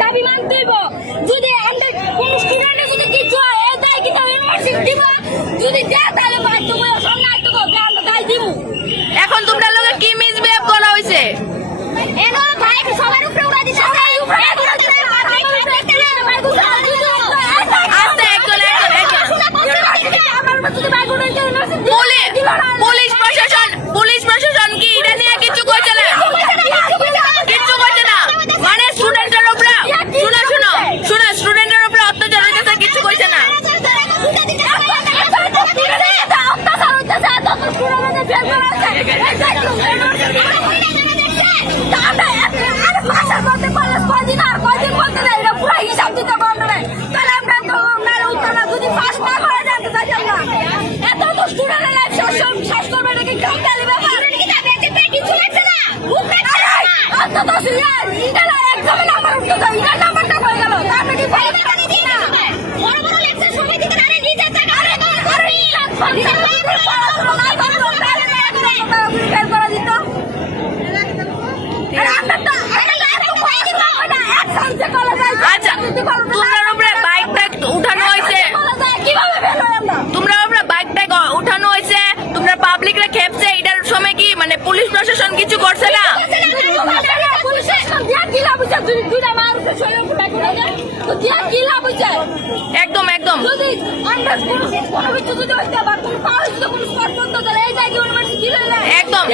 দাবি মানতে হইব। যদি কোন স্টুডেন্টে যদি কিছু হয় এই দায় কি ইউনিভার্সিটি দিব, যদি দেয় তাহলে বাধ্য করে সামনে আসতে হবে, আমরা দায় দিব। এখন তোমরা লোকে কি মিসবিহেভ করা হয়েছে? এনো ভাই সবার উপরে উড়া দিছে, সবার উপরে উড়া দিছে। পুলিশ প্রশাসন কি এটা নিয়ে কিছু করছে না? কিচ্ছু করছে না মানে স্টুডেন্টের উপরে স্টুডেন্টের উপরে অত্যাচার হইতেছে, কিছু করছে না। আচ্ছা তোমরা উপরে বাইক ট্যাগ উঠানো হয়েছে, তোমরা উপরে বাইক ট্যাগ উঠানো হয়েছে, তোমরা পাবলিকরা খেপছে, এটার সময় কি মানে পুলিশ প্রশাসন কিছু করছে না? একদম একদম একদম